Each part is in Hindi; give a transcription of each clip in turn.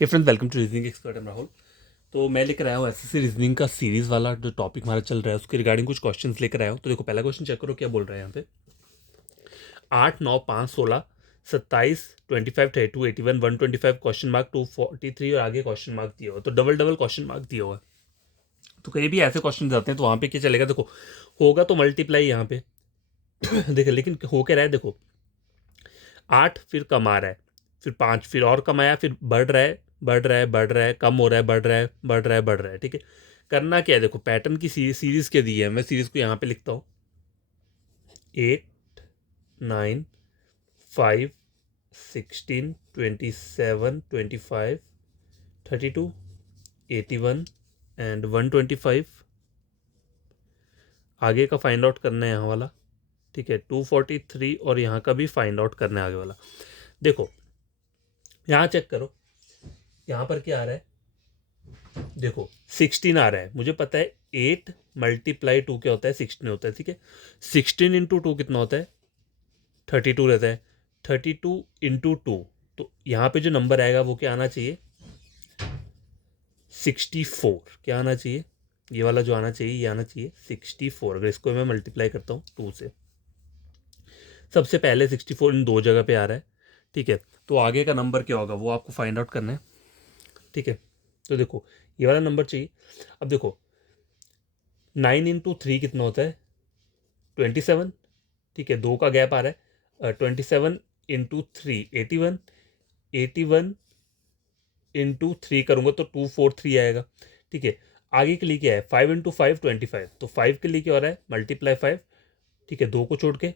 Hey friends, welcome to reasoning expert. Am Rahul. तो मैं लेकर आया हूँ एसएससी रीजनिंग का सीरीज़ वाला जो टॉपिक हमारा चल रहा है उसके रिगार्डिंग कुछ क्वेश्चंस लेकर आया हूँ। तो देखो, पहला क्वेश्चन चेक करो क्या बोल रहा है यहाँ पे। 8, 9, 5, 16, 27, 25, 32, 81, 125 क्वेश्चन मार्क 243 और आगे क्वेश्चन मार्क दिया हुआ। तो डबल डबल क्वेश्चन मार्क दिया हुआ है। तो कहीं भी ऐसे क्वेश्चन जाते हैं तो वहाँ पे क्या चलेगा, देखो होगा तो मल्टीप्लाई यहाँ पे देखो, लेकिन हो क्या रहा है, देखो 8 फिर कम आ रहा है, फिर 5 फिर और कम आया, फिर बढ़ रहा है बढ़ रहा है बढ़ रहा है, कम हो रहा है, बढ़ रहा है बढ़ रहा है बढ़ रहा है। ठीक है, करना क्या है, देखो पैटर्न की सीरीज क्या दी है, मैं सीरीज को यहाँ पे लिखता हूँ। 8, 9, 5, 16, 27, 25, 32, 81 एंड 125। आगे का फाइंड आउट करना है यहाँ वाला। ठीक है, 243 और यहाँ का भी फाइंड आउट करना है आगे वाला। देखो यहाँ चेक करो, यहाँ पर क्या आ रहा है, देखो 16 आ रहा है, मुझे पता है 8 मल्टीप्लाई 2 क्या होता है, 16 होता है। ठीक है, 16 इंटू 2 कितना होता है, 32 रहता है। 32 इंटू 2, तो यहाँ पे जो नंबर आएगा वो क्या आना चाहिए, 64। क्या आना चाहिए, ये वाला जो आना चाहिए, ये आना चाहिए 64। अगर इसको मैं मल्टीप्लाई करता हूँ 2 से, सबसे पहले 64 इन दो जगह पे आ रहा है। ठीक है, तो आगे का नंबर क्या होगा वो आपको फाइंड आउट करना है। ठीक है, तो देखो ये वाला नंबर चाहिए। अब देखो 9 इंटू 3 कितना होता है, 27। ठीक है, दो का गैप आ रहा है। 27 इंटू 3 81। 81 इंटू 3 करूँगा तो 243 आएगा। ठीक है, आगे के लिए क्या है, 5 इंटू 5 25। तो 5 के लिए क्या हो रहा है, मल्टीप्लाई 5। ठीक है, दो को छोड़ के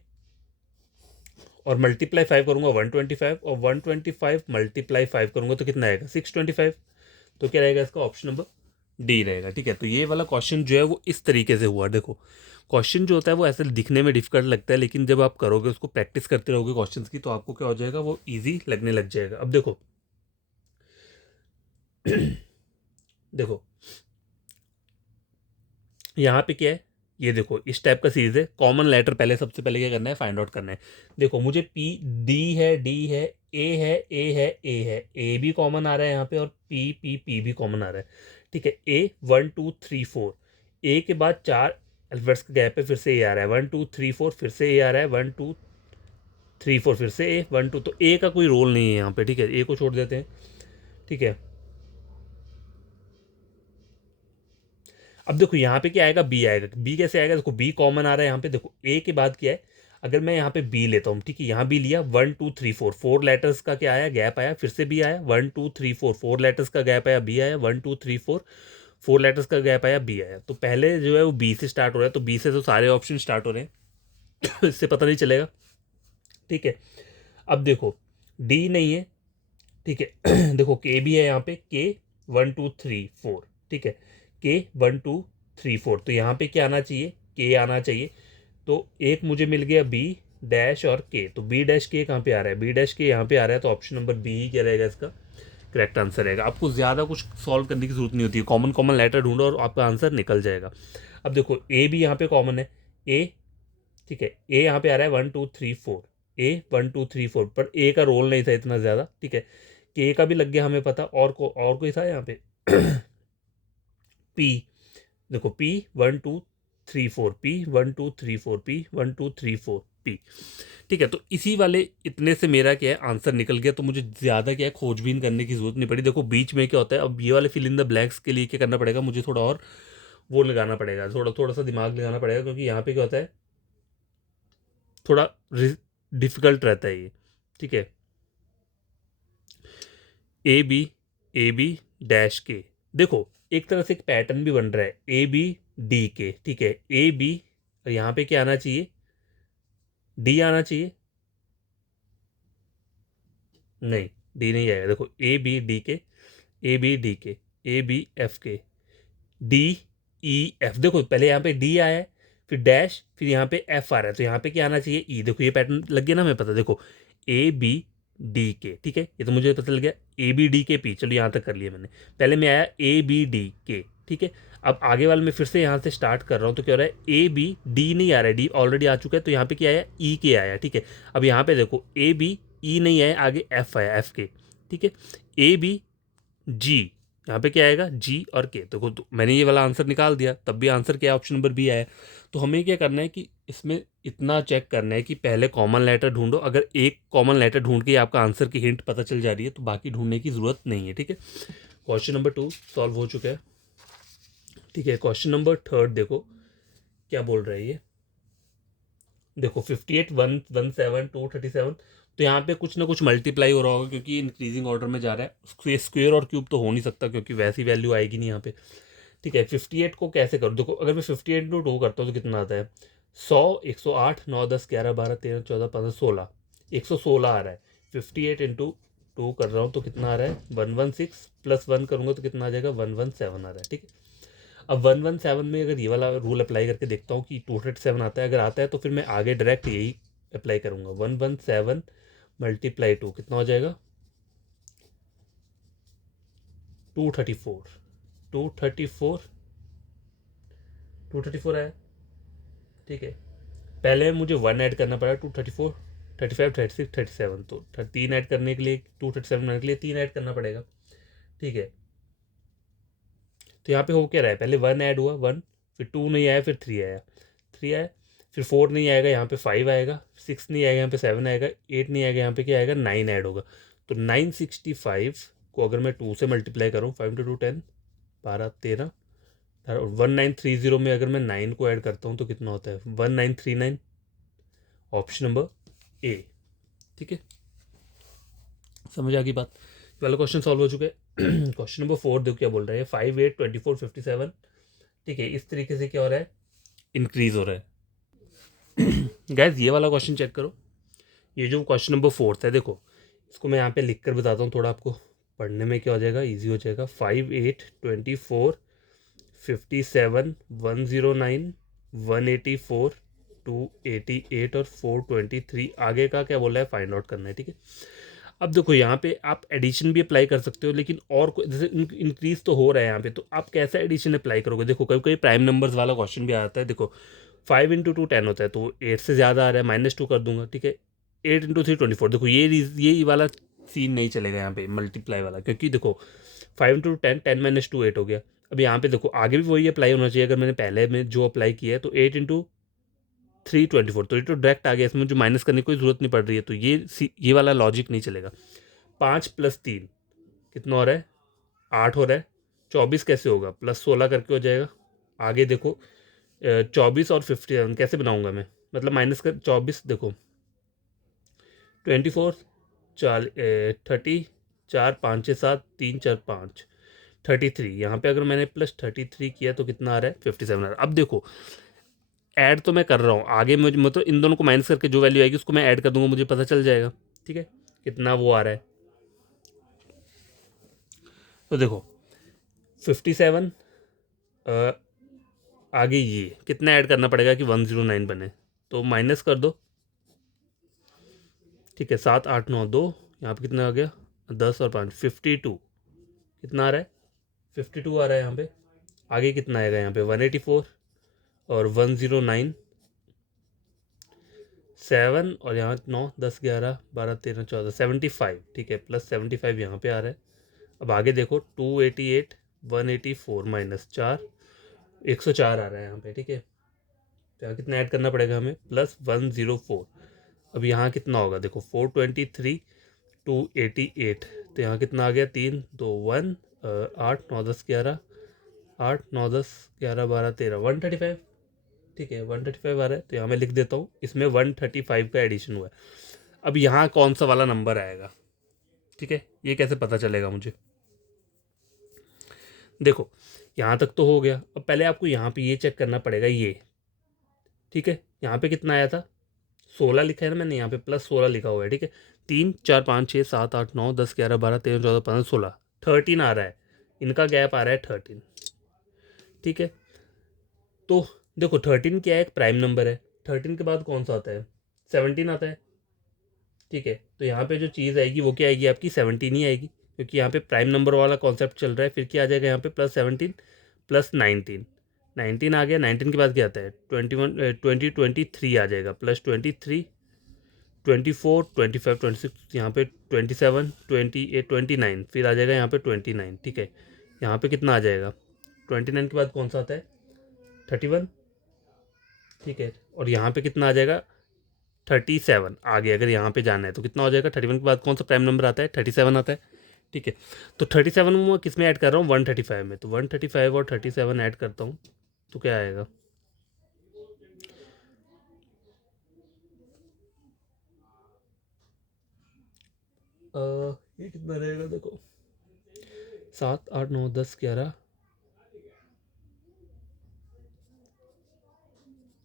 और मल्टीप्लाई 5 करूँगा 125, और 125 मल्टीप्लाई 5 करूँगा तो कितना आएगा, 625। तो क्या रहेगा इसका, ऑप्शन नंबर डी रहेगा। ठीक है, तो ये वाला क्वेश्चन जो है वो इस तरीके से हुआ। देखो क्वेश्चन जो होता है वो ऐसे दिखने में डिफिकल्ट लगता है, लेकिन जब आप करोगे, उसको प्रैक्टिस करते रहोगे क्वेश्चंस की, तो आपको क्या हो जाएगा, वो इजी लगने लग जाएगा। अब देखो देखो यहाँ पे क्या है, ये देखो इस टाइप का सीरीज है। कॉमन लेटर पहले, सबसे पहले क्या करना है, फाइंड आउट करना है। देखो मुझे पी डी है, डी है, ए है, ए है, ए है, ए भी कॉमन आ रहा है यहाँ पे, और पी पी पी भी कॉमन आ रहा है। ठीक है, ए 1 2 3 4, ए के बाद 4 अल्फाबेट्स का गैप है, फिर से ए आ रहा है 1 2 3 4, फिर से ए आ रहा है 1 2 3 4, फिर से ए 1 2। तो ए का कोई रोल नहीं है यहाँ पे। ठीक है, ए को छोड़ देते हैं। ठीक है, अब देखो यहाँ पे क्या आएगा, बी आएगा। बी कैसे आएगा, देखो बी कॉमन आ रहा है यहाँ पे। देखो ए के बाद क्या है, अगर मैं यहाँ पे बी लेता हूँ, ठीक है, यहाँ बी लिया, 1 2 3 4, 4 लेटर्स का क्या आया, गैप आया, फिर से बी आया, 1 2 3 4, 4 लेटर्स का गैप आया, बी आया, 1 2 3 4, 4 लेटर्स का गैप आया, बी आया। तो पहले जो है वो बी से स्टार्ट हो रहा है, तो बी से तो सारे ऑप्शन स्टार्ट हो रहे हैं इससे पता नहीं चलेगा। ठीक है, अब देखो डी नहीं है। ठीक है देखो के भी है यहाँ पे, के 1 2 3 4। ठीक है, के 1 2 3 4, तो यहाँ पे क्या आना चाहिए, के आना चाहिए। तो एक मुझे मिल गया बी डैश और के, तो बी डैश के कहाँ पे आ रहा है, बी डैश के यहाँ पे आ रहा है, तो ऑप्शन नंबर बी ही क्या रहेगा इसका करेक्ट आंसर रहेगा। आपको ज़्यादा कुछ सॉल्व करने की जरूरत नहीं होती है, कॉमन कॉमन लेटर ढूंढो और आपका आंसर निकल जाएगा। अब देखो ए भी यहाँ पे कॉमन है, ए। ठीक है, ए यहाँ पे आ रहा है 1 2 3 4, ए 1 2 3 4, पर ए का रोल नहीं था इतना ज़्यादा। ठीक है, के का भी लग गया हमें पता, और कोई था यहाँ पे पी। देखो पी 1 2 3 4, पी 1 2 3 4, पी 1 2 3 4, पी। ठीक है, तो इसी वाले इतने से मेरा क्या है, आंसर निकल गया। तो मुझे ज़्यादा क्या है, खोजबीन करने की जरूरत नहीं पड़ी। देखो बीच में क्या होता है, अब ये वाले फिल इन द ब्लैंक्स के लिए क्या करना पड़ेगा, मुझे थोड़ा और वो लगाना पड़ेगा, थोड़ा थोड़ा सा दिमाग लगाना पड़ेगा, क्योंकि यहाँ पे क्या होता है, थोड़ा डिफिकल्ट रहता है ये। ठीक है, ए बी डैश के, देखो एक तरह से एक पैटर्न भी बन रहा है, ए बी डी के। ठीक है, ए बी, यहाँ पे क्या आना चाहिए, डी आना चाहिए, नहीं डी नहीं आएगा। देखो ए बी डी के, ए बी डी के, ए बी एफ के, डी ई एफ। देखो पहले यहाँ पे डी आया है, फिर डैश, फिर यहाँ पे एफ आ रहा है, तो यहाँ पे क्या आना चाहिए, ई। देखो ये पैटर्न लग गया ना, हमें पता। देखो ए बी डी के, ठीक है, ये तो मुझे पता लग गया। ए बी डी के पी, चलो यहाँ तक कर लिया मैंने। पहले में आया ए बी डी के, ठीक है। अब आगे वाले में फिर से यहाँ से स्टार्ट कर रहा हूँ, तो क्या हो रहा है, ए बी डी नहीं आ रहा है, डी ऑलरेडी आ चुका है, तो यहाँ पे क्या आया, ई के आया। ठीक है, अब यहाँ पे देखो ए बी ई नहीं आया, आगे एफ आया, एफ के। ठीक है, ए बी जी, यहाँ पे क्या आएगा जी और के। देखो तो मैंने ये वाला आंसर निकाल दिया, तब भी आंसर क्या है, ऑप्शन नंबर बी आया। तो हमें क्या करना है कि इसमें इतना चेक करना है कि पहले कॉमन लेटर ढूंढो। अगर एक कॉमन लेटर ढूंढ के आपका आंसर की हिंट पता चल जा रही है तो बाकी ढूंढने की ज़रूरत नहीं है। ठीक है, क्वेश्चन नंबर 2 सॉल्व हो चुका है। ठीक है, क्वेश्चन नंबर 3 देखो क्या बोल रहा है ये। देखो 58 117 237, तो यहाँ पे कुछ ना कुछ मल्टीप्लाई हो रहा होगा क्योंकि इंक्रीजिंग ऑर्डर में जा रहा है। स्क्वेयर और क्यूब तो हो नहीं सकता क्योंकि वैसी वैल्यू आएगी नहीं यहाँ पे। ठीक है, 58 को कैसे करूँ, देखो अगर मैं 58 इंटू 2 करता हूँ तो कितना आता है, 100 108 9 10 11 12 13 14 15 16, 116 आ रहा है। 58 इंटू 2 कर रहा हूँ तो कितना आ रहा है 116, प्लस 1 करूँगा तो कितना आ जाएगा 117 आ रहा है। ठीक है, अब 117 में अगर ये वाला रूल अप्लाई करके देखता हूँ कि 237 आता है, अगर आता है तो फिर मैं आगे डायरेक्ट यही अप्लाई करूँगा। 117 मल्टीप्लाई 2 कितना हो जाएगा 234, 234, 234 आया। ठीक है, पहले मुझे 1 ऐड करना पड़ा, 234 35 36 37, तो 3 ऐड करने के लिए 237 बनाने के लिए 3 ऐड करना पड़ेगा। ठीक है, तो यहाँ पे हो क्या रहा है, पहले 1 ऐड हुआ 1, फिर 2 नहीं आया, फिर 3 आया, 3 आया, फिर 4 नहीं आएगा, यहाँ पे 5 आएगा, 6 नहीं आएगा, यहाँ पे 7 आएगा, 8 नहीं आएगा, यहाँ पे क्या आएगा 9 ऐड होगा। तो 965 को अगर मैं 2 से मल्टीप्लाई करूँ, 5 इंटू 2 10 12 13 और 1930 में अगर मैं 9 को ऐड करता हूँ तो कितना होता है 1939, ऑप्शन नंबर ए। ठीक है, समझ आ गई बात। ये वाला क्वेश्चन सॉल्व हो चुका है। क्वेश्चन नंबर 4 देखो क्या बोल रहा है, 5 8 24 57। ठीक है, इस तरीके से क्या हो रहा है, इंक्रीज हो रहा है। गैस ये वाला क्वेश्चन चेक करो, ये जो क्वेश्चन नंबर 4 है, देखो इसको मैं यहाँ पे लिख कर बताता हूँ, थोड़ा आपको पढ़ने में क्या हो जाएगा, ईजी हो जाएगा। 5 8 24 57 109 184 288 और 423, आगे का क्या बोला है फाइंड आउट करना है। ठीक है, अब देखो यहाँ पे आप एडिशन भी अप्लाई कर सकते हो, लेकिन और जैसे इंक्रीज तो हो रहा है यहाँ पे, तो आप कैसा एडिशन अप्लाई करोगे। देखो कभी कभी प्राइम नंबर्स वाला क्वेश्चन भी आता है। देखो 5 इंटू 2 10 होता है, तो 8 से ज़्यादा आ रहा है -2 कर दूंगा। ठीक है, 8 इंटू 3 24। देखो ये वाला सीन नहीं चलेगा यहाँ पे मल्टीप्लाई वाला, क्योंकि देखो 5 इंटू 10 10 -2 8 हो गया। अब यहाँ पे देखो आगे भी वही अप्लाई होना चाहिए, अगर मैंने पहले में जो अप्लाई किया है, तो 8 इंटू 3 24, तो ये तो डायरेक्ट आ गया, इसमें जो माइनस करने की कोई ज़रूरत नहीं पड़ रही है, तो ये वाला लॉजिक नहीं चलेगा। 5 + 3 कितना हो रहा है 8 हो रहा है। 24 कैसे होगा, +16 करके हो जाएगा। आगे देखो 24 और 57 कैसे बनाऊंगा मैं, मतलब माइनस कर 24, देखो 24 30 4 5 6 7 3 4 5 33, यहाँ पे अगर मैंने +33 किया तो कितना आ रहा है 57 आ रहा है। अब देखो ऐड तो मैं कर रहा हूँ, आगे मुझे मतलब इन दोनों को माइनस करके जो वैल्यू आएगी उसको मैं ऐड कर दूंगा, मुझे पता चल जाएगा। ठीक है, कितना वो आ रहा है, तो देखो 57, आगे ये कितना ऐड करना पड़ेगा कि 109 बने, तो माइनस कर दो। ठीक है, 7 8 9 2, यहाँ पे कितना आ गया 10 और 5 52, कितना आ रहा है 52 आ रहा है यहाँ पे। आगे कितना आएगा यहाँ पे 184 और 109 7 और यहाँ 9 10 11 12 13 14 75। ठीक है, +75 यहाँ पे आ रहा है। अब आगे देखो 288 184 -4 104 आ रहा है यहाँ पे। ठीक है, तो यहाँ कितना ऐड करना पड़ेगा हमें +104। अब यहाँ कितना होगा, देखो 423 288, तो यहाँ कितना आ गया 3 2 1 8 9 10 11 8 9 10 11 12 13 135। ठीक है, 135 आ रहा है, तो यहाँ मैं लिख देता हूँ, इसमें 135 का एडिशन हुआ है। अब यहाँ कौन सा वाला नंबर आएगा, ठीक है, ये कैसे पता चलेगा मुझे। देखो यहाँ तक तो हो गया, अब पहले आपको यहाँ पे ये चेक करना पड़ेगा ये। ठीक है, यहाँ पे कितना आया था 16 लिखा है ना मैंने, यहाँ पे +16 लिखा हुआ है। ठीक है, 3 4 5 6 7 8 9 10 11 12 13 14 15 16 13 आ रहा है, इनका गैप आ रहा है 13। ठीक है, तो देखो 13 क्या है, एक प्राइम नंबर है। 13 के बाद कौन सा आता है 17 आता है। ठीक है, तो यहाँ पे जो चीज़ आएगी वो क्या आएगी आपकी 17 ही आएगी, क्योंकि यहाँ पे प्राइम नंबर वाला कॉन्सेप्ट चल रहा है। फिर क्या आ जाएगा यहाँ पे +17 +19, 19 आ गया। 19 के बाद क्या आता है 21 20 23 आ जाएगा, +23 24, 25, 26, यहाँ पे 27, 28, 29, फिर आ जाएगा यहाँ पे 29, ठीक है। यहाँ पे कितना आ जाएगा, 29 के बाद कौन सा आता है, 31, ठीक है। और यहाँ पे कितना आ जाएगा, 37। आगे अगर यहाँ पे जाना है तो कितना हो जाएगा, 31 के बाद कौन सा प्राइम नंबर आता है, 37 आता है, ठीक है। तो 37 में मैं किस में ऐड कर रहा हूँ, 135 में, तो 135 और 37 ऐड करता हूँ तो क्या आएगा, ये कितना रहेगा देखो, 7, 8, 9, 10, 11,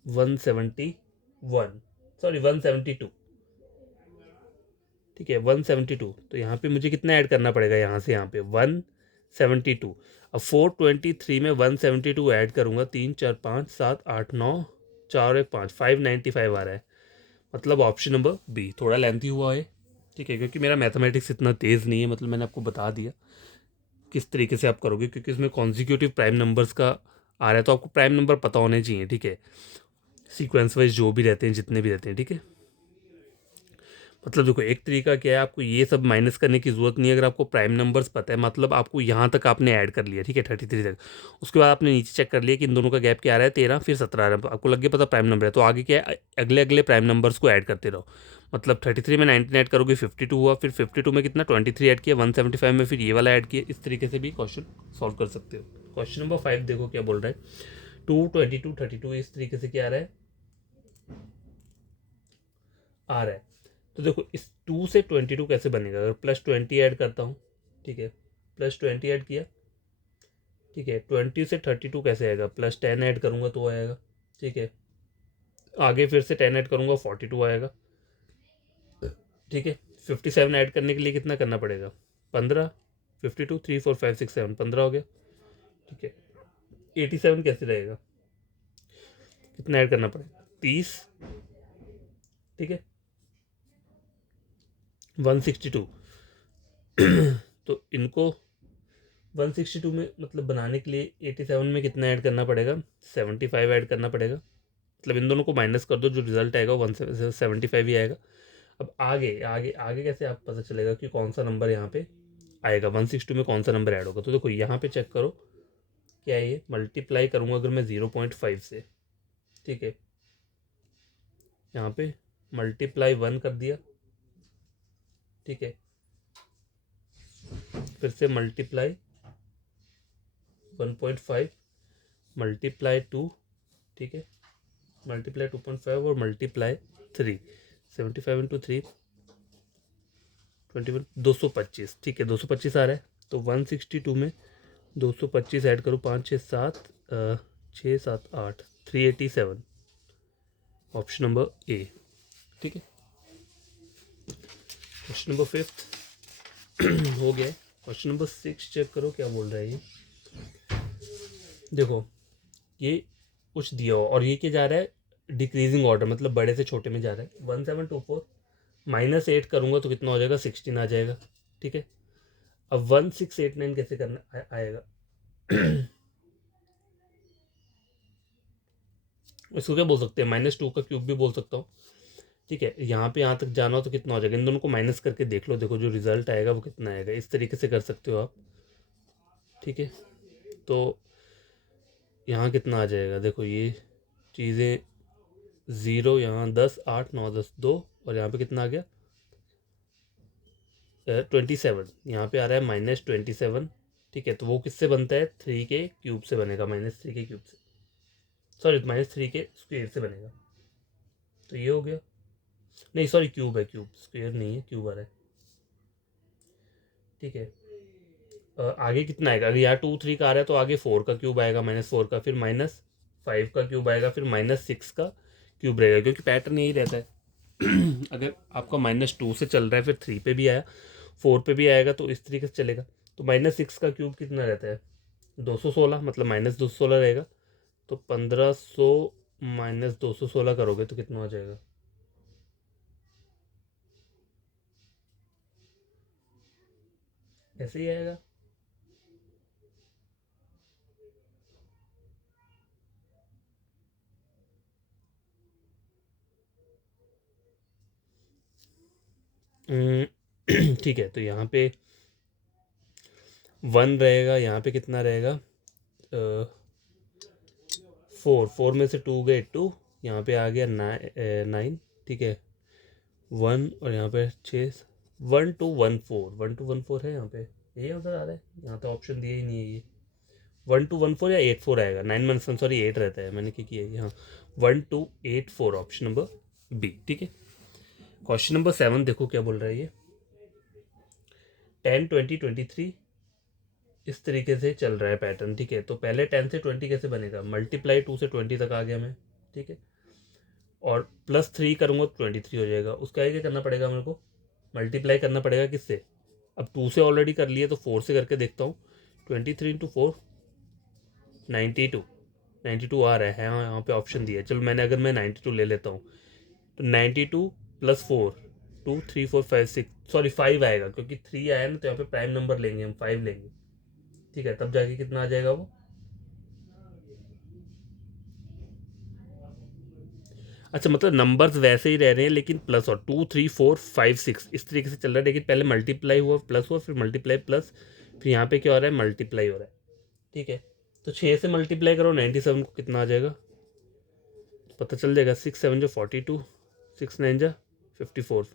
171, सॉरी 172, ठीक है 172। तो यहाँ पे मुझे कितना ऐड करना पड़ेगा, यहाँ से यहाँ पे 172। अब 423 में 172 ऐड करूँगा, 3, 4, 5, 7, 8, 9, 4, 1, 5, 595 आ रहा है। मतलब ऑप्शन नंबर बी थोड़ा लेंथी हुआ है, ठीक है, क्योंकि मेरा मैथमेटिक्स इतना तेज़ नहीं है, मतलब मैंने आपको बता दिया किस तरीके से आप करोगे, क्योंकि इसमें कॉन्जिक्यूटिव प्राइम नंबर्स का आ रहा है, तो आपको प्राइम नंबर पता होने चाहिए, ठीक है, सीक्वेंस वाइज जो भी रहते हैं, जितने भी रहते हैं, ठीक है। मतलब देखो एक तरीका क्या है, आपको ये सब माइनस करने की ज़रूरत नहीं है, अगर आपको प्राइम नंबर्स पता है, मतलब आपको यहाँ तक आपने ऐड कर लिया, ठीक है 33 तक, उसके बाद आपने नीचे चेक कर लिया कि इन दोनों का गैप क्या आ रहा है, 13 फिर 17 आ रहा है, आपको लग गया पता प्राइम नंबर है, तो आगे क्या है, अगले अगले प्राइम नंबर्स को ऐड करते रहो। मतलब 33 में 19 ऐड करोगे 52 हुआ, फिर 52 में कितना 23 ऐड किया, 175 में फिर ये वाला ऐड किया, इस तरीके से भी क्वेश्चन सॉल्व कर सकते हो। क्वेश्चन नंबर 5 देखो क्या बोल रहा है, 2, 22, 32, इस तरीके से क्या आ रहा है, आ रहा है। तो देखो इस 2 से 22 कैसे बनेगा, अगर +20 ऐड करता हूँ, ठीक है, +20 ऐड किया, ठीक है, 20 से 32 कैसे आएगा, +10 ऐड करूँगा तो आएगा, ठीक है, आगे फिर से 10 ऐड करूँगा 42 आएगा, ठीक है। 57 ऐड करने के लिए कितना करना पड़ेगा, 15, 52, 3, 4, 5, 6, 7, 15 हो गया, ठीक है। 87 कैसे रहेगा, कितना ऐड करना पड़ेगा, 30, ठीक है, 162। तो इनको 162 में मतलब बनाने के लिए 87 में कितना ऐड करना पड़ेगा, 75 ऐड करना पड़ेगा, मतलब इन दोनों को माइनस कर दो, जो रिजल्ट आएगा 175 ही आएगा। अब आगे आगे आगे कैसे आप पता चलेगा कि कौन सा नंबर यहाँ पे आएगा, 162 में कौन सा नंबर ऐड होगा, तो देखो यहाँ पे चेक करो क्या है, ये मल्टीप्लाई करूँगा अगर मैं 0.5 से, ठीक है, यहाँ पे मल्टीप्लाई 1 कर दिया, ठीक है, फिर से मल्टीप्लाई 1.5, मल्टीप्लाई 2, ठीक है, मल्टीप्लाई 2.5 और मल्टीप्लाई 3, 75 इंटू 3, 21, 225, ठीक है 225 आ रहा है। तो 162 में 225 ऐड करो, 5, 6, 7, 6, 7, 8, 387, ऑप्शन नंबर ए, ठीक है। क्वेश्चन नंबर 5 हो गया है। क्वेश्चन नंबर 6 चेक करो क्या बोल रहा है ये, देखो ये कुछ दिया हो और ये क्या जा रहा है डिक्रीजिंग ऑर्डर, मतलब बड़े से छोटे में जा रहा है, 1724 -8 करूँगा तो कितना हो जाएगा, 16 आ जाएगा, ठीक है। अब 1689 कैसे करना आएगा इसको क्या बोल सकते हैं, -2 का क्यूब भी बोल सकता हूँ, ठीक है। यहाँ पे यहाँ तक जाना हो तो कितना हो जाएगा, इन दोनों को माइनस करके देख लो, देखो जो रिजल्ट आएगा वो कितना आएगा, इस तरीके से कर सकते हो आप, ठीक है। तो यहाँ कितना आ जाएगा, देखो ये चीज़ें 0, यहाँ 10, 8, 9, 10, 2, और यहाँ पे कितना आ गया 27, यहाँ पे आ रहा है -27, ठीक है। तो वो किससे बनता है, 3 के क्यूब से बनेगा, -3 के क्यूब से, सॉरी -3 के स्क्वेयर से बनेगा, तो ये हो गया, नहीं सॉरी क्यूब है, क्यूब स्क्वेयर नहीं है, क्यूब आ रहा है, ठीक है। आगे कितना आएगा, अगर यहाँ 2, 3 का आ रहा है तो आगे 4 का क्यूब आएगा, -4 का, फिर -5 का क्यूब आएगा, फिर -6 का क्यूब रहेगा, क्योंकि पैटर्न यही रहता है अगर आपका -2 से चल रहा है, फिर 3 पे भी आया, 4 पे भी आएगा, तो इस तरीके से चलेगा। तो -6 का क्यूब कितना रहता है, 216, मतलब -216 रहेगा, तो 1500 -216 करोगे तो कितना हो जाएगा, ऐसे ही आएगा। ठीक है, तो यहाँ पे 1 रहेगा, यहाँ पे कितना रहेगा 4 में से 2 गए 2, यहाँ पे आ गया 9, ठीक है 1, और यहाँ पे 6, 1 2 1 4 है यहाँ पे, ये उधर आ रहा है, यहाँ तो ऑप्शन दिया ही नहीं है ये। 1 2 1 4 या 8 4 आएगा, 9 सॉरी 8 रहता है, मैंने क्या किया है यहाँ 1 2 8 4 ऑप्शन नंबर बी, ठीक है। क्वेश्चन नंबर 7 देखो क्या बोल रहा है ये, 10 20 23 इस तरीके से चल रहा है पैटर्न, ठीक है। तो पहले 10 से 20 कैसे बनेगा, मल्टीप्लाई 2 से 20 तक आ गया मैं, ठीक है, और +3 करूँगा तो 23 हो जाएगा। उसका आगे क्या करना पड़ेगा मेरे को, मल्टीप्लाई करना पड़ेगा किससे, अब 2 से ऑलरेडी कर लिए तो 4 से करके देखता हूँ। 23 × 4 92, 92 आ रहा है, हाँ यहाँ पे ऑप्शन दिया है। चलो मैंने अगर मैं 92 ले लेता हूँ तो 92 + 4 2 3 4 5 6 सॉरी 5 आएगा, क्योंकि 3 आया ना तो यहाँ पे प्राइम नंबर लेंगे हम, 5 लेंगे, ठीक है, तब जाके कितना आ जाएगा वो। अच्छा, मतलब नंबर्स वैसे ही रह रहे हैं लेकिन प्लस, और 2 3 4 5 6 इस तरीके से चल रहा है, लेकिन पहले मल्टीप्लाई हुआ प्लस हुआ, फिर मल्टीप्लाई प्लस, फिर यहाँ पे क्या हो रहा है मल्टीप्लाई हो रहा है, ठीक है। तो 6 से मल्टीप्लाई करो 97 को, कितना आ जाएगा पता चल जाएगा, 6 7 × 42, 6 9 × 54,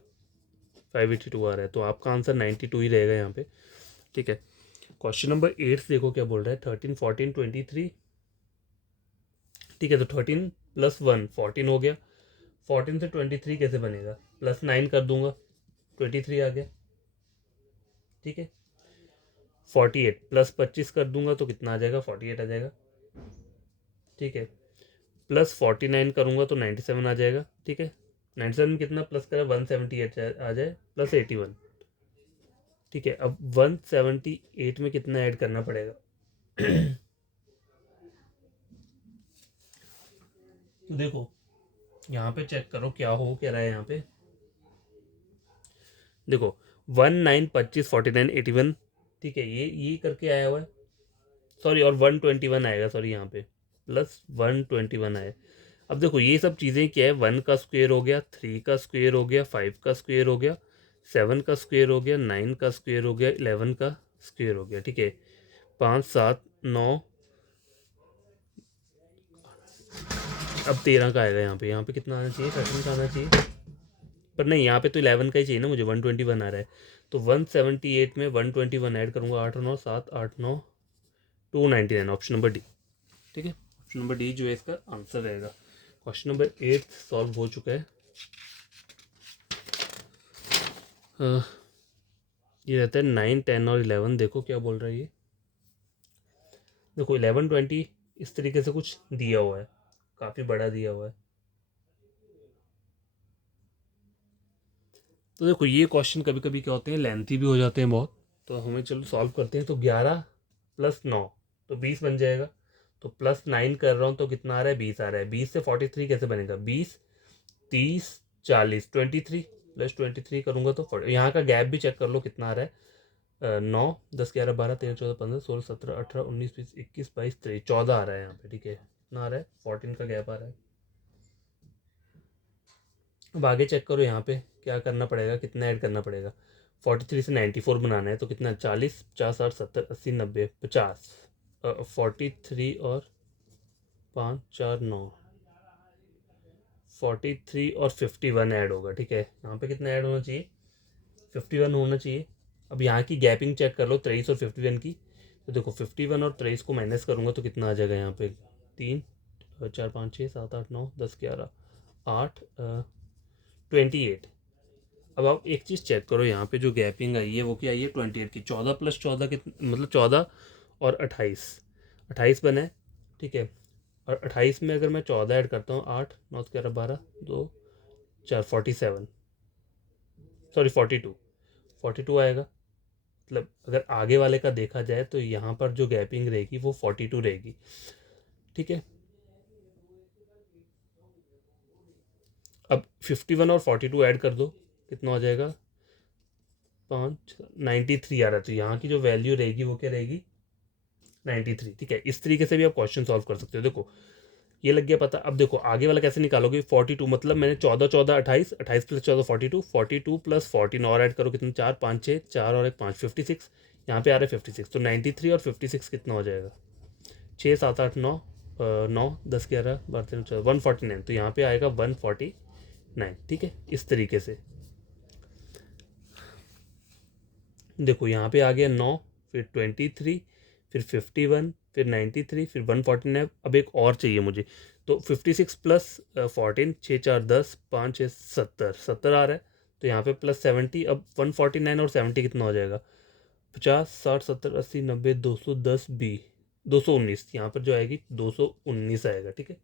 582 आ रहा है, तो आपका आंसर 92 ही रहेगा यहाँ पे, ठीक है। क्वेश्चन नंबर 8 देखो क्या बोल रहा है, 13 14 23, ठीक है, तो 13 + 1 14 हो गया, 14 से 23 कैसे बनेगा, +9 कर दूंगा 23 आ गया, ठीक है। 48 + 25 कर दूंगा तो कितना आ जाएगा, 48 आ जाएगा, ठीक है। +49 करूंगा तो 97 आ जाएगा, ठीक है। 97 कितना प्लस करें, 178 आ जाए, +81, ठीक है। अब 178 में कितना ऐड करना पड़ेगा तो देखो यहाँ पे चेक करो क्या हो क्या रहा है यहाँ पे, देखो 19 25 49 81, ठीक है, ये करके आया हुआ है, सॉरी, और 121 आएगा, सॉरी यहाँ पे +121 आया। अब देखो ये सब चीज़ें क्या है, 1 का स्क्वेयर हो गया, 3 का स्क्वेयर हो गया, 5 का स्क्वेयर हो गया, 7 का स्क्वेयर हो गया, 9 का स्क्वेयर हो गया, 11 का स्क्वेयर हो गया, ठीक है। 5 7 9, अब 13 का आएगा यहाँ पे कितना आना चाहिए, 13 का आना चाहिए, पर नहीं यहाँ पे तो 11 का ही चाहिए ना मुझे, 121 आ रहा है, तो 178 में 121 ऐड करूँगा, 8 9 7 8 9 299, ऑप्शन नंबर डी, ठीक है। ऑप्शन नंबर डी जो है इसका आंसर रहेगा। क्वेश्चन नंबर 8 सॉल्व हो चुका है। ये रहता है 9 10 और 11, देखो क्या बोल रहा है ये, देखो 11 20 इस तरीके से कुछ दिया हुआ है, काफ़ी बड़ा दिया हुआ है। तो देखो ये क्वेश्चन कभी कभी क्या होते हैं, लेंथी भी हो जाते हैं बहुत, तो हमें चलो सॉल्व करते हैं। तो 11 + 9 तो 20 बन जाएगा, तो +9 कर रहा हूँ तो कितना आ रहा है, 20 आ रहा है। 20 से 43 कैसे बनेगा, 20 30 40 23 +23 करूँगा तो यहाँ का गैप भी चेक कर लो कितना आ रहा है, 9 10 11 12 13 14 15 16 17 18 19 20 21 22 23 14 आ रहा है यहाँ पे, ठीक है, कितना आ रहा है 14 का गैप आ रहा है। अब आगे चेक करो यहाँ पे क्या करना पड़ेगा, कितना ऐड करना पड़ेगा, 43 से 94 बनाना है तो कितना, 40 50 60 70 80 90 50, 43 और 5 4 9, 43 और 51 ऐड होगा, ठीक है। यहाँ पे कितना ऐड होना चाहिए, 51 होना चाहिए। अब यहाँ की गैपिंग चेक कर लो 23 और 51 की, तो देखो 51 और 23 को माइनस करूँगा तो कितना आ जाएगा यहाँ पे, 3 4 5 6 7 8 9 10 11 8 28। अब आप एक चीज़ चेक करो, यहाँ पे जो गैपिंग आई है वो क्या आई है, 28 की, 14 + 14 कितना, मतलब 14 और 28, 28 बना है, ठीक है। और 28 में अगर मैं 14 ऐड करता हूँ, 8 9 11 12 2 4 47, सॉरी 42, 42 आएगा। मतलब अगर आगे वाले का देखा जाए तो यहाँ पर जो गैपिंग रहेगी वो 42 रहेगी, ठीक है। अब 51 और 42 ऐड कर दो, कितना हो जाएगा, 5 93 आ रहा है, तो यहाँ की जो वैल्यू रहेगी वो क्या रहेगी, 93, ठीक है। इस तरीके से भी आप क्वेश्चन सॉल्व कर सकते हो। देखो ये लग गया पता। अब देखो आगे वाला कैसे निकालोगे, 42 मतलब मैंने 14 14 28, 28 प्लस 14 42, 42 प्लस 14 और ऐड करो कितना, 4 5 6, 4 और 1 5, 56। यहाँ पे आ रहा है 56, तो 93 और 56 कितना हो जाएगा, 6 7 8 9, 9 10 11 12 13 14, 149, तो यहाँ पे आएगा 149। ठीक है, इस तरीके से देखो यहाँ पे आ गया 9, फिर 23, फिर 51, फिर 93, फिर 149। अब एक और चाहिए मुझे, तो 56 प्लस 14, 6 4 10, 5 6 70, 70 आ रहा है, तो यहाँ पे प्लस 70। अब 149 और 70 कितना हो जाएगा, 50 60 70 80 90 210 बी 219, यहाँ पर जो आएगी 219 आएगा। ठीक है,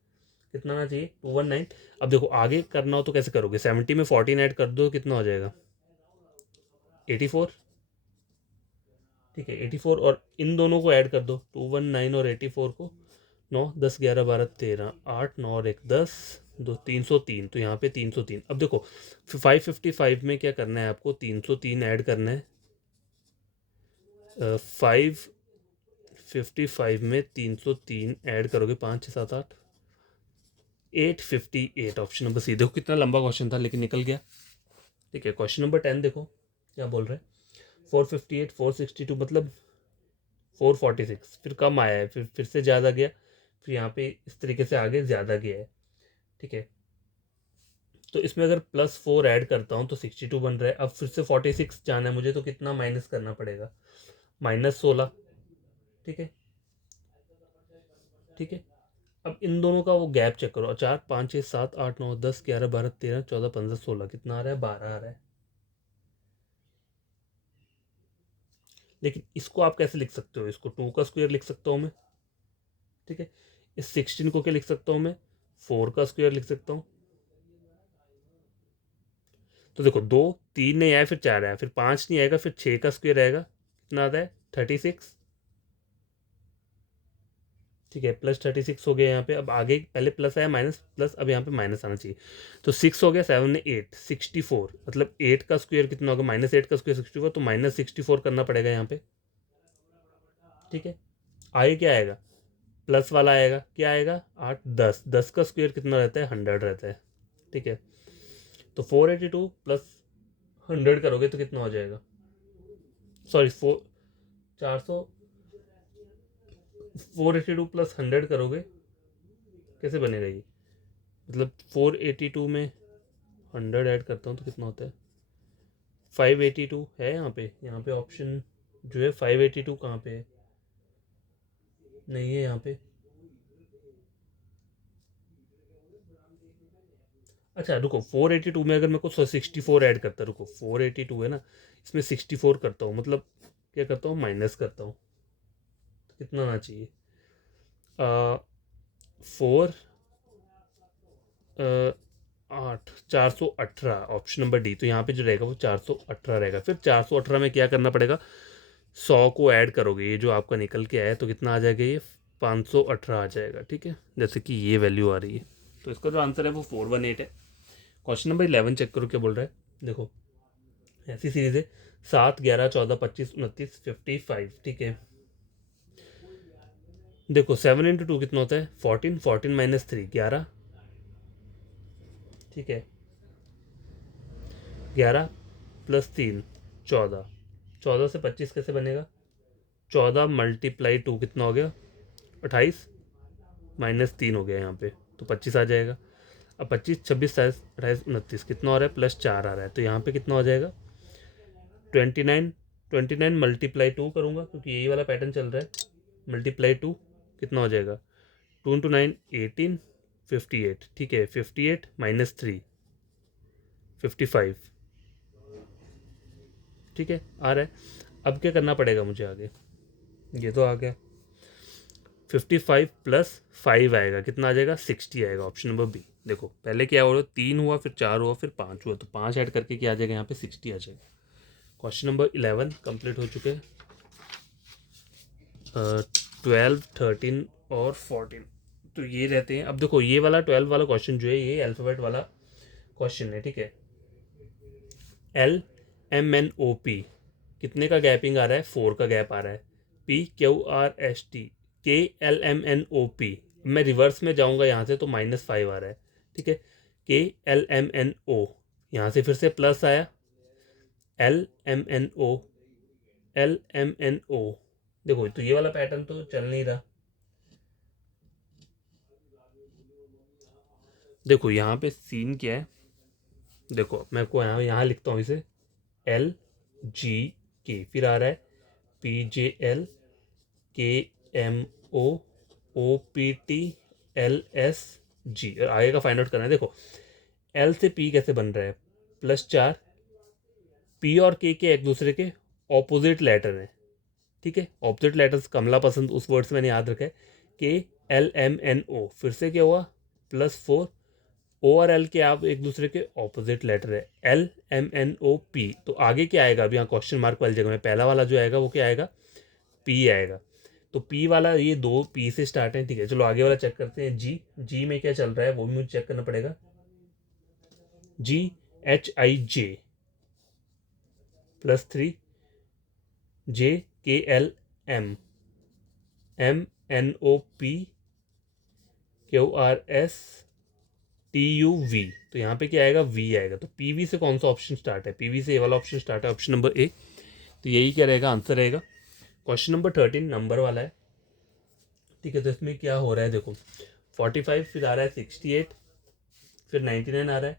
कितना आना चाहिए, 219। अब देखो आगे करना हो तो कैसे करोगे, 70 में 14 ऐड कर दो, कितना हो जाएगा, 84। ठीक है, 84 और इन दोनों को ऐड कर दो, 219 और 84 को, 9 10 11 12 13 8 9 और 1 10 2 303, तो यहाँ पे 303। अब देखो 555 में क्या करना है आपको, 303 ऐड करना है। 555 में 303 ऐड करोगे, 5 6 7 8, 858, ऑप्शन नंबर सी। देखो कितना लंबा क्वेश्चन था लेकिन निकल गया। ठीक है, क्वेश्चन नंबर 10 देखो क्या बोल रहा है, 458 462 मतलब 446, फिर कम आया है, फिर से ज़्यादा गया, फिर यहाँ पे इस तरीके से आगे ज़्यादा गया है। ठीक है, तो इसमें अगर +4 ऐड करता हूँ तो 62 बन रहा है। अब फिर से 46 जाना है मुझे, तो कितना माइनस करना पड़ेगा, -16। ठीक है, ठीक है। अब इन दोनों का वो गैप चेक करो, 4 5 6 7 8 9 10 11 12 13 14 15 16, कितना आ रहा है, 12 आ रहा है। लेकिन इसको आप कैसे लिख सकते हो, इसको 2 का स्क्वायर लिख सकता हूँ मैं। ठीक है, इस 16 को क्या लिख सकता हूँ मैं, 4 का स्क्वायर लिख सकता हूँ। तो देखो 2 3 नहीं आया, फिर 4 आया, फिर 5 नहीं आएगा, फिर 6 का स्क्वायर आएगा, कितना आता है, 36। ठीक है, +36 हो गया यहाँ पे। अब आगे पहले प्लस आया, माइनस प्लस, अब यहाँ पे माइनस आना चाहिए, तो 6 हो गया, 7 ने 8 64, मतलब 8 का स्क्वायर कितना होगा, -8 का स्क्वायर 64, तो -64 करना पड़ेगा यहाँ पे। ठीक है, आगे क्या आएगा, प्लस वाला आएगा, क्या आएगा, 8 10, 10 का स्क्वायर कितना रहता है, 100 रहता है। ठीक है, तो 482 प्लस 100 करोगे तो कितना हो जाएगा, सॉरी 400, 482 प्लस 100 करोगे, कैसे बनेगा ये, मतलब 482 में 100 ऐड करता हूँ तो कितना होता है, 582 है यहाँ पे ऑप्शन जो है 582 कहाँ पे है, नहीं है यहाँ पे। अच्छा रुको, 482 में अगर मेरे को 64 ऐड करता, रुको 482 है ना, इसमें 64 करता हूँ, मतलब क्या करता हूँ, माइनस करता हूँ, तो कितना आना चाहिए, 4 8 418, ऑप्शन नंबर डी। तो यहाँ पे जो रहेगा वो 418 रहेगा। फिर 418 में क्या करना पड़ेगा, 100 को ऐड करोगे, ये जो आपका निकल के आया, तो कितना आ जाएगा, ये 518 आ जाएगा। ठीक है, जैसे कि ये वैल्यू आ रही है, तो इसका जो आंसर है वो 418 है। क्वेश्चन नंबर 11 चेक करो क्या बोल रहा है, देखो ऐसी सीरीज है, 7 11 14 25 29 55। ठीक है, देखो 7 इंटू 2 कितना होता है, 14, 14 माइनस 3 11। ठीक है, 11 प्लस 3 14, 14 से 25 कैसे बनेगा, 14 मल्टीप्लाई 2 कितना हो गया, 28, -3 हो गया यहाँ पे, तो 25 आ जाएगा। अब 25 26 27 28 29 कितना हो रहा है, +4 आ रहा है, तो यहाँ पे कितना हो जाएगा, 29, 29 मल्टीप्लाई 2 करूँगा क्योंकि यही वाला पैटर्न चल रहा है, मल्टीप्लाई 2 कितना हो जाएगा, 2 इंटू 9 18 58। ठीक है, 58 -3 55। ठीक है, आ रहा है। अब क्या करना पड़ेगा मुझे आगे, ये तो आ गया, 55 प्लस 5 आएगा, कितना आ जाएगा, 60 आएगा, ऑप्शन नंबर बी। देखो पहले क्या हुआ, 3 हुआ, फिर 4 हुआ, फिर 5 हुआ, तो 5 ऐड करके क्या आ जाएगा, यहाँ पे 60 आ जाएगा। क्वेश्चन नंबर 11 कंप्लीट हो चुके हैं। 12 13 और 14 तो ये रहते हैं। अब देखो ये वाला 12 वाला क्वेश्चन जो है, ये अल्फ़ाबेट वाला क्वेश्चन है। ठीक है, LMNOP कितने का गैपिंग आ रहा है, 4 का गैप आ रहा है। PQRST KLMNOP मैं रिवर्स में जाऊंगा यहाँ से तो -5 आ रहा है, ठीक है। KLMNO, यहाँ से फिर से प्लस आया, LMNO, LMNO। देखो तो ये वाला पैटर्न तो चल नहीं रहा। देखो यहाँ पे सीन क्या है, देखो मैं को यहाँ लिखता हूँ इसे, LGK, फिर आ रहा है PJLKMOOPTLSG, और आगे का फाइंड आउट करना है। देखो L से P कैसे बन रहा है, +4, P और K के एक दूसरे के ऑपोजिट लेटर हैं, ठीक है। ऑपोजिट लेटर्स कमला पसंद उस वर्ड से मैंने याद रखा है। KLMNO, फिर से क्या हुआ, +4, O और L के आप एक दूसरे के ऑपोजिट लेटर है, LMNOP। तो आगे क्या आएगा, अभी यहाँ क्वेश्चन मार्क वाली जगह में पहला वाला जो आएगा वो क्या आएगा, P आएगा। तो P वाला, ये दो P से स्टार्ट है, ठीक है। चलो आगे वाला चेक करते हैं। जी में क्या चल रहा है वो भी मुझे चेक करना पड़ेगा। GHIJ +3, JKLM, MNOPQRSTUV। तो यहाँ पे क्या आएगा, V आएगा। तो PV से कौन सा ऑप्शन स्टार्ट है, PV से ये वाला ऑप्शन स्टार्ट है, ऑप्शन नंबर A। तो यही क्या रहेगा, आंसर रहेगा। क्वेश्चन नंबर 13 नंबर वाला है, ठीक है। तो इसमें क्या हो रहा है, देखो 45, फिर आ रहा है 68, फिर 99 आ रहा है।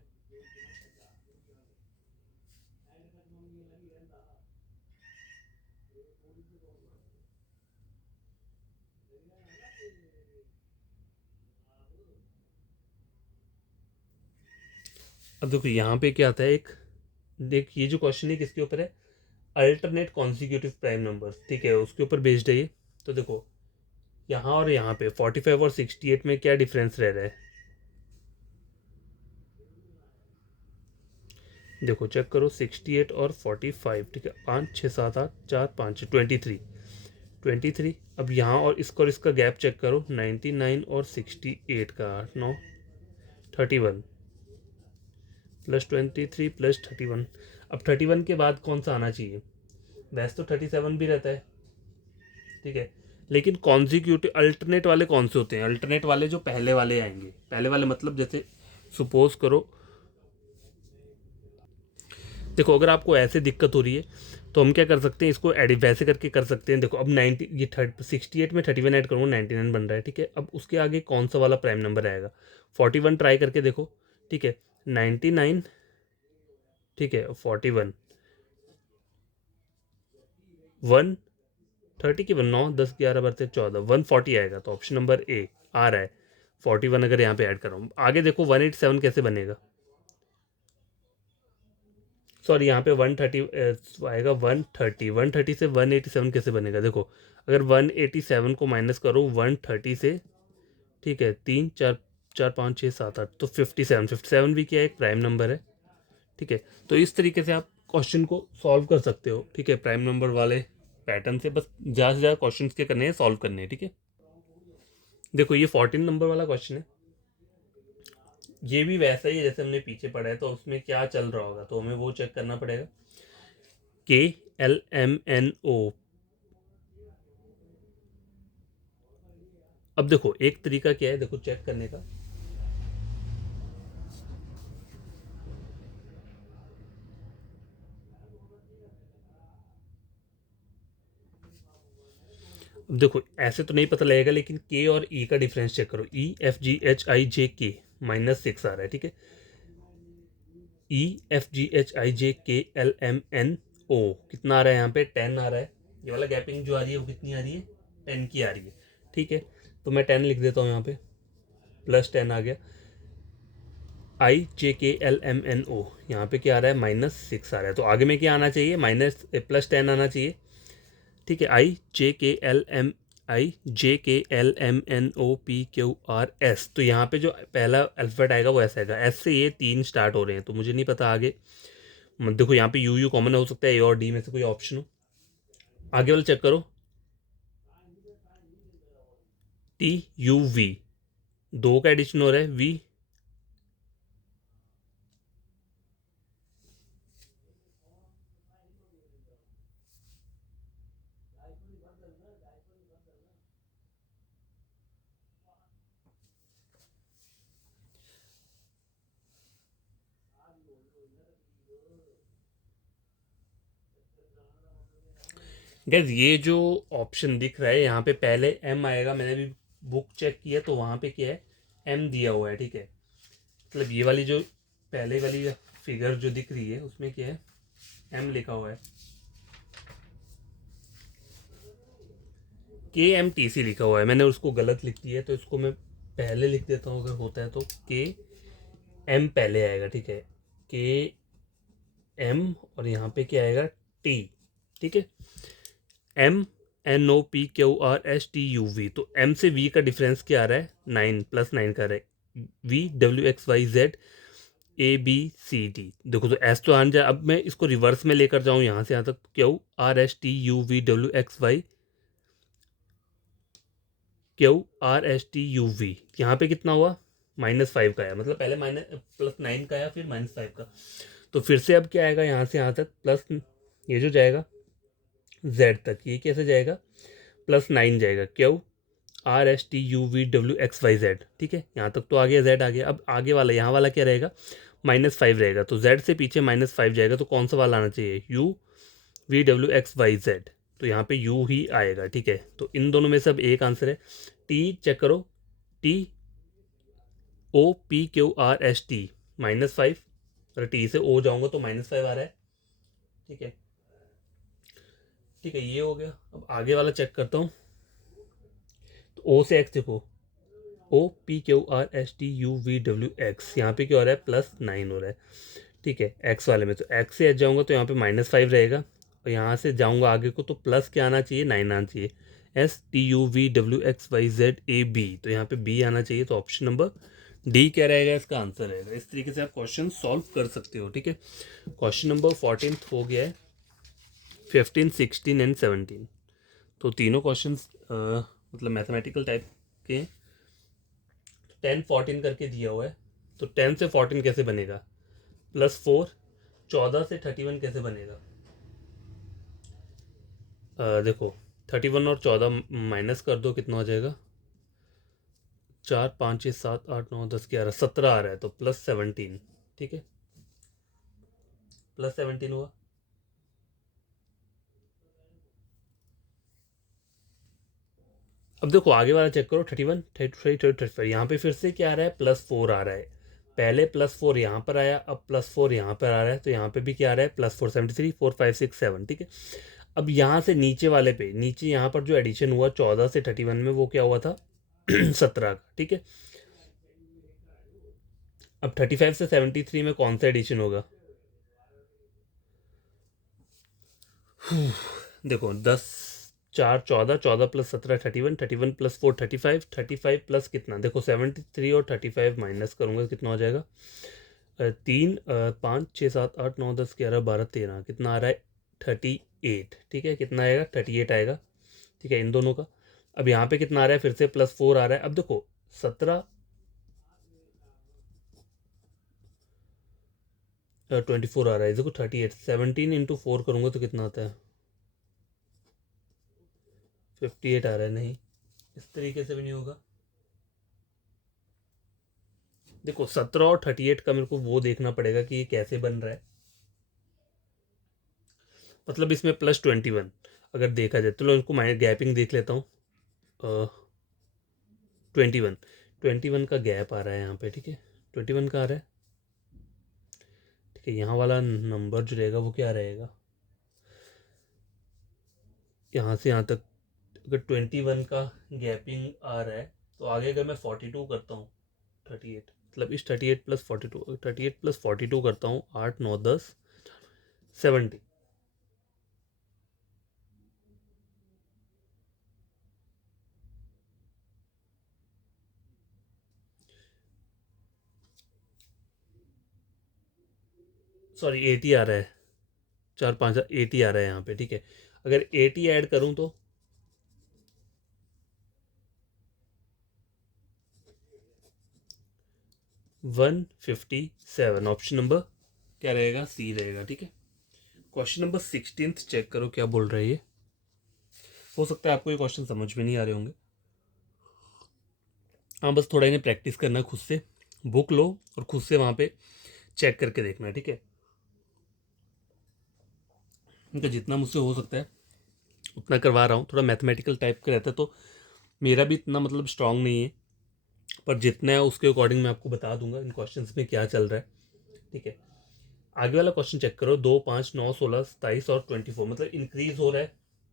अब देखो यहाँ पे क्या आता है, एक देख, ये जो क्वेश्चन है किसके ऊपर है, अल्टरनेट कॉन्सिक्यूटिव प्राइम नंबर, ठीक है, उसके ऊपर बेस्ड है ये। तो देखो यहाँ और यहाँ पे 45 और 68 में क्या डिफरेंस रह रहा है, देखो चेक करो, 68 और 45, ठीक है, 5 6 7 8 4 5 23, 23। अब यहाँ और इसका गैप चेक करो, 99 और 68 का, 8 9 31, +23 +31। अब 31 के बाद कौन सा आना चाहिए, वैसे तो 37 भी रहता है, ठीक है। लेकिन कॉन्जिक्यूटिव अल्टरनेट वाले कौन से होते हैं, अल्टरनेट वाले जो पहले वाले आएंगे, पहले वाले मतलब जैसे सपोज करो, देखो अगर आपको ऐसे दिक्कत हो रही है तो हम क्या कर सकते हैं, इसको एडिट वैसे करके कर सकते हैं। देखो अब 90, ये 68 में 31 ऐड करूँगा, 99 बन रहा है, ठीक है। अब उसके आगे कौन सा वाला प्राइम नंबर आएगा, 41 ट्राई करके देखो, ठीक है, 99, ठीक है, 41, 130 की 9 10 11 12 14, 140 आएगा। तो ऑप्शन नंबर A आ रहा है 41, अगर यहाँ पे ऐड कर रहा हूँ। आगे देखो 187 कैसे बनेगा, सॉरी यहाँ पे 130 आएगा, 130 से 187 कैसे बनेगा, देखो अगर 187 को माइनस करो 130 से, ठीक है, 3 4 4 5 6 7 8, तो 57 भी क्या है, एक प्राइम नंबर है, ठीक है। तो इस तरीके से आप क्वेश्चन को सॉल्व कर सकते हो, ठीक है, प्राइम नंबर वाले पैटर्न से। बस ज़्यादा से ज़्यादा क्वेश्चन के करने हैं, सॉल्व करने हैं, ठीक है। देखो ये 14 नंबर वाला क्वेश्चन है, ये भी वैसा ही है जैसे हमने पीछे पढ़ा है। तो उसमें क्या चल रहा होगा, तो हमें वो चेक करना पड़ेगा। KLMNO, अब देखो एक तरीका क्या है, देखो चेक करने का, अब देखो ऐसे तो नहीं पता लगेगा, लेकिन के और ई का डिफरेंस चेक करो, EFGHIJK -6 आ रहा है, ठीक है। EFGHIJKLMNO कितना आ रहा है, यहाँ पे 10 आ रहा है। ये वाला गैपिंग जो आ रही है वो कितनी आ रही है, 10 की आ रही है, ठीक है। तो मैं 10 लिख देता हूँ यहाँ पे, +10 आ गया। IJKLMNO यहाँ पे क्या आ रहा है, -6 आ रहा है। तो आगे में क्या आना चाहिए, +10 आना चाहिए, ठीक है। IJKLMNOPQRS। तो यहाँ पे जो पहला अल्फाबेट आएगा वो ऐसा आएगा, एस से ये 3 स्टार्ट हो रहे हैं, तो मुझे नहीं पता आगे। देखो यहाँ पे यू कॉमन हो सकता है, ए और डी में से कोई ऑप्शन हो। आगे वाला चेक करो, TUV, दो का एडिशन हो रहा है, V, गैस ये जो ऑप्शन दिख रहा है यहाँ पे पहले एम आएगा, मैंने भी बुक चेक किया तो वहाँ पे क्या है, एम दिया हुआ है, ठीक है। मतलब ये वाली जो पहले वाली फिगर जो दिख रही है उसमें क्या है, एम लिखा हुआ है, के एम टी सी लिखा हुआ है, मैंने उसको गलत लिख दिया है, तो इसको मैं पहले लिख देता हूँ, अगर होता है तो के एम पहले आएगा, ठीक है, के एम, और यहाँ पे क्या आएगा, टी, ठीक है। M N O P Q R S T U V, तो एम से वी का डिफरेंस क्या आ रहा है, 9 +9 का रहा है, V W X Y Z A B C D. देखो तो एस तो आन जाए, अब मैं इसको रिवर्स में लेकर जाऊँ यहाँ से यहाँ तक, Q R S T U V W X Y, Q R S T U V, यहाँ पे कितना हुआ, -5 का आया, मतलब पहले +9 का आया, फिर -5 का। तो फिर से अब क्या आएगा, यहाँ से यहाँ तक प्लस, ये जो जाएगा z तक, ये कैसे जाएगा, +9 जाएगा, Q R S T U V W X Y Z, ठीक है, यहाँ तक तो आ गया, z आ गया। अब आगे वाला, यहाँ वाला क्या रहेगा, -5 रहेगा, तो z से पीछे -5 जाएगा, तो कौन सा वाला आना चाहिए, u V W X Y Z, तो यहाँ पे u ही आएगा, ठीक है। तो इन दोनों में से अब एक आंसर है, t चेक करो, t O P Q R S T, -5, अगर टी से ओ जाऊंगा तो -5 आ रहा है, ठीक है, ठीक है, ये हो गया। अब आगे वाला चेक करता हूँ, तो ओ से एक्स देखो, O P Q R S T U V W X, यहाँ पे क्या हो रहा है, +9 हो रहा है, ठीक है। एक्स वाले में तो एक्स से एच जाऊँगा तो यहाँ पे -5 रहेगा, और यहाँ से जाऊँगा आगे को तो प्लस क्या आना चाहिए, 9 आना चाहिए, S T U V W X Y Z A B, तो यहाँ पे बी आना चाहिए, तो ऑप्शन नंबर डी क्या रहेगा, इसका आंसर रहेगा। इस तरीके से आप क्वेश्चन सॉल्व कर सकते हो, ठीक है। क्वेश्चन नंबर 14 हो गया है, 15, 16 एंड 17, तो तीनों क्वेश्चन मतलब मैथमेटिकल टाइप के हैं। 10 14 करके दिया हुआ है, तो 10 से 14 कैसे बनेगा, +4, 14 से 31 कैसे बनेगा, देखो 31 और 14 माइनस कर दो, कितना हो जाएगा, 4 5 6 7 8 9 10 11 17 आ रहा है, तो +17, ठीक है, +17 हुआ। अब देखो आगे वाला चेक करो, 31 33 35, यहाँ पे फिर से क्या आ रहा है, +4 आ रहा है, पहले +4 यहाँ पर आया, अब +4 यहाँ पर आ रहा है, तो यहाँ पे भी क्या आ रहा है, +4, 73 4 5 6 7, ठीक है। अब यहाँ से नीचे वाले पे, नीचे यहाँ पर जो एडिशन हुआ 14 से 31 में, वो क्या हुआ था 17 का, ठीक है। अब 35 से 73 में कौन सा एडिशन होगा, देखो 10 4 14, 14 + 17 31, 31 + 4 35, 35 प्लस कितना, देखो 73 और 35 माइनस करूँगा कितना हो जाएगा, 3 5 6 7 8 9 10 11 12 13, कितना आ रहा है, 38, ठीक है, कितना आएगा, 38 आएगा, ठीक है, इन दोनों का। अब यहाँ पे कितना आ रहा है, फिर से +4 आ रहा है, अब देखो 17 24 आ रहा है, देखो 38, 17 × 4 करूँगा तो कितना आता है, 58 आ रहा है, नहीं इस तरीके से भी नहीं होगा। देखो 17 और 38 का मेरे को वो देखना पड़ेगा कि ये कैसे बन रहा है, मतलब इसमें +21 अगर देखा जाए, तो इनको माइनस गैपिंग देख लेता हूँ, 21 21 का गैप आ रहा है यहाँ पे, ठीक है, 21 का आ रहा है, ठीक है। यहाँ वाला नंबर जो रहेगा वो क्या रहेगा, यहाँ से यहाँ तक अगर 21 का गैपिंग आ रहा है, तो आगे अगर मैं 42 करता हूँ, 38 मतलब इस 38 + 42, 38 + 42 करता हूँ, 8 9 10 70, सॉरी 80 आ रहा है, 4 5 80 आ रहा है यहाँ पे, ठीक है। अगर 80 ऐड करूँ तो 157, ऑप्शन नंबर क्या रहेगा, सी रहेगा, ठीक है। क्वेश्चन नंबर 16 चेक करो क्या बोल रहा है ये, हो सकता है आपको ये क्वेश्चन समझ में नहीं आ रहे होंगे, हाँ बस थोड़ा इन्हें प्रैक्टिस करना है खुद से, बुक लो और खुद से वहाँ पे चेक करके देखना है, ठीक है। इनका जितना मुझसे हो सकता है उतना करवा रहा हूँ, थोड़ा मैथमेटिकल टाइप का रहता है, तो मेरा भी इतना मतलब स्ट्रांग नहीं है, पर जितना है उसके अकॉर्डिंग मैं आपको बता दूंगा इन क्वेश्चंस में क्या चल रहा है, ठीक है। आगे वाला क्वेश्चन चेक करो, 2, 5, 9, 16, 27 और 24, मतलब इंक्रीज हो रहा है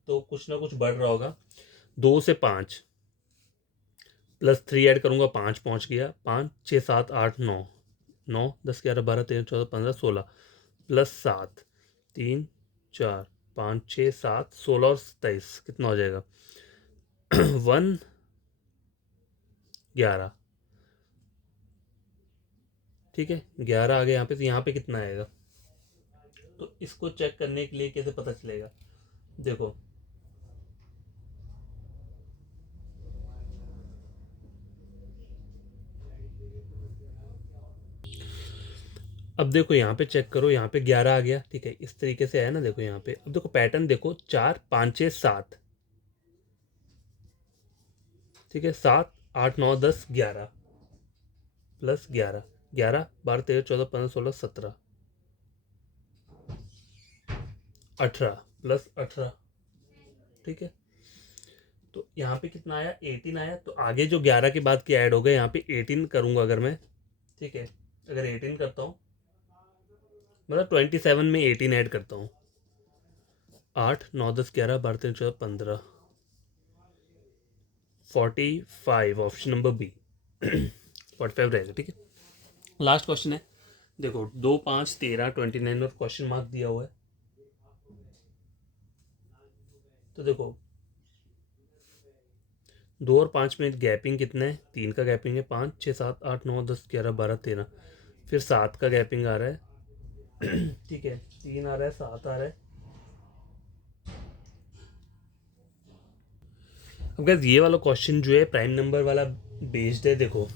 तो कुछ ना कुछ बढ़ रहा होगा। 2 से 5 प्लस 3 ऐड करूंगा, 5 पहुंच गया, 5, 6, 7, 8, 9, 9, 10, 11, 12, 13, 14, 15, 16 प्लस 7, 3, 4, 5, 6, 7, 16 और 27 कितना हो जाएगा? 1, 11, ठीक है, 11 आ गया यहाँ पे, तो यहाँ पे कितना आएगा? तो इसको चेक करने के लिए कैसे पता चलेगा? देखो, अब देखो यहाँ पे चेक करो, यहाँ पे 11 आ गया, ठीक है, इस तरीके से आया ना, देखो यहाँ पे, अब देखो पैटर्न देखो, 4, 5, 6, 7, ठीक है, 7, 8, 9, 10, 11 प्लस 11, 11, 12, 13, 14, 15, 16, 17, 18 प्लस 18, ठीक है। तो यहाँ पे कितना आया? 18 आया। तो आगे जो 11 के बाद क्या ऐड हो गया? यहाँ पे 18 करूंगा अगर मैं, ठीक है, अगर 18 करता हूँ, मतलब 27 में 18 ऐड करता हूँ, 8, 9, 10, 11, 12, 13, 14, 15, 45, ऑप्शन नंबर बी 45 रहेगा, ठीक है। लास्ट क्वेश्चन है, देखो 2, 5, 13, 29 और क्वेश्चन मार्क दिया हुआ है। तो देखो 2 और 5 में गैपिंग कितना है? 3 का गैपिंग है, 5, 6, 7, 8, 9, 10, 11, 12, 13, फिर 7 का गैपिंग आ रहा है ठीक है, 3 आ रहा है, 7 आ रहा है। अब गाइस ये वाला क्वेश्चन जो है प्राइम नंबर वाला बेस्ड है। देखो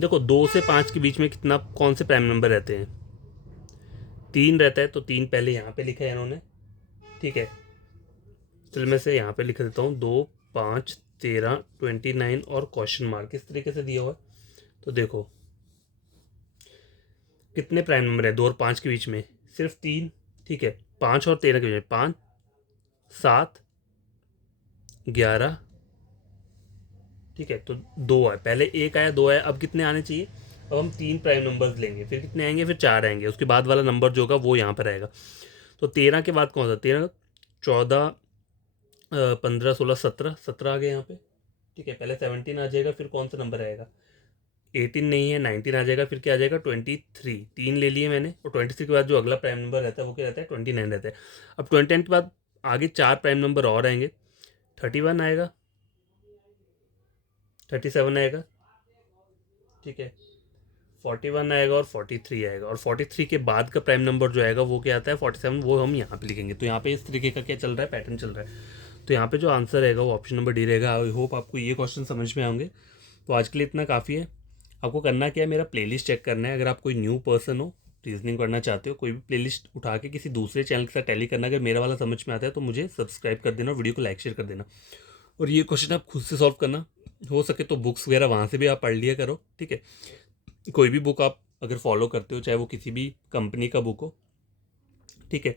देखो 2 से 5 के बीच में कितना, कौन से प्राइम नंबर रहते हैं? 3 रहता है, तो 3 पहले यहाँ पे लिखा है इन्होंने, ठीक है। चल मैं से यहाँ पे लिख देता हूँ, 2, 5, 13, 29 और क्वेश्चन मार्क इस तरीके से दिया हुआ है। तो देखो कितने प्राइम नंबर है 2 और 5 के बीच में? सिर्फ 3, ठीक है। 5 और 13 के बीच में 5, 7, 11, ठीक है। तो 2 है, पहले 1 आया, 2 आया, अब कितने आने चाहिए? अब हम 3 प्राइम नंबर्स लेंगे, फिर कितने आएंगे? फिर 4 आएंगे, उसके बाद वाला नंबर जो होगा वो यहाँ पर आएगा। तो 13 के बाद कौन सा? 13, 14, 15, 16, 17, 17 आ गए यहाँ पे, ठीक है। पहले 17 आ जाएगा, फिर कौन सा नंबर आएगा? 18 नहीं है, 19 आ जाएगा, फिर क्या आ जाएगा? 23, 3 ले लिए मैंने, और 23 के बाद जो अगला प्राइम नंबर रहता है वो क्या रहता है? 29 रहता है। अब 29 के बाद आगे 4 प्राइम नंबर और आएंगे, 31 आएगा, 37 आएगा, ठीक है, 41 आएगा और 43 आएगा, और 43 के बाद का प्राइम नंबर जो आएगा वो क्या आता है? 47, वो हम यहाँ पे लिखेंगे। तो यहाँ पे इस तरीके का क्या चल रहा है? पैटर्न चल रहा है। तो यहाँ पे जो आंसर रहेगा वो ऑप्शन नंबर डी रहेगा। आई होप आपको ये क्वेश्चन समझ में आएंगे। तो आज के लिए इतना काफ़ी है। आपको करना क्या है, मेरा प्लेलिस्ट चेक करना है। अगर आप कोई न्यू पर्सन हो, रीजनिंग करना चाहते हो, कोई भी प्लेलिस्ट उठा के किसी दूसरे चैनल के साथ टैली करना, अगर मेरा वाला समझ में आता है तो मुझे सब्सक्राइब कर देना, वीडियो को लाइक शेयर कर देना, और ये क्वेश्चन आप खुद से सॉल्व करना। हो सके तो बुक्स वगैरह वहाँ से भी आप पढ़ लिया करो, ठीक है। कोई भी बुक आप अगर फॉलो करते हो, चाहे वो किसी भी कंपनी का बुक हो, ठीक है,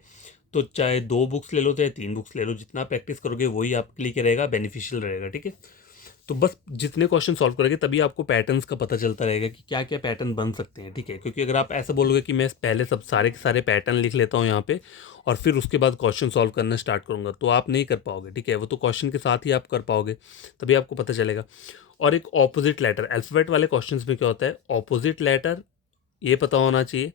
तो चाहे 2 बुक्स ले लो, चाहे 3 बुक्स ले लो, जितना प्रैक्टिस करोगे वही आपके लिए क्या रहेगा? बेनिफिशियल रहेगा, ठीक है। तो बस जितने क्वेश्चन सॉल्व करोगे तभी आपको पैटर्न्स का पता चलता रहेगा कि क्या क्या पैटर्न बन सकते हैं, ठीक है। क्योंकि अगर आप ऐसा बोलोगे कि मैं पहले सब सारे के सारे पैटर्न लिख लेता हूँ यहाँ पे और फिर उसके बाद क्वेश्चन सॉल्व करना स्टार्ट करूँगा, तो आप नहीं कर पाओगे, ठीक है। वो तो क्वेश्चन के साथ ही आप कर पाओगे, तभी आपको पता चलेगा। और एक ऑपोजिट लेटर, अल्फ़ाबेट वाले क्वेश्चन में क्या होता है? ऑपोजिट लेटर ये पता होना चाहिए,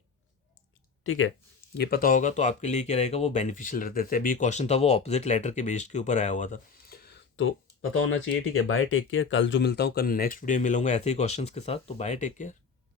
ठीक है। ये पता होगा तो आपके लिए क्या रहेगा? वो बेनिफिशियल रहता है। जैसे अभी क्वेश्चन था वो ऑपोजिट लेटर के बेस्ड के ऊपर आया हुआ था, तो पता होना चाहिए, ठीक है। Bye, take care. कल जो मिलता हूँ, कल नेक्स्ट वीडियो में मिलूंगा ऐसे ही क्वेश्चंस के साथ। तो बाय, टेक केयर।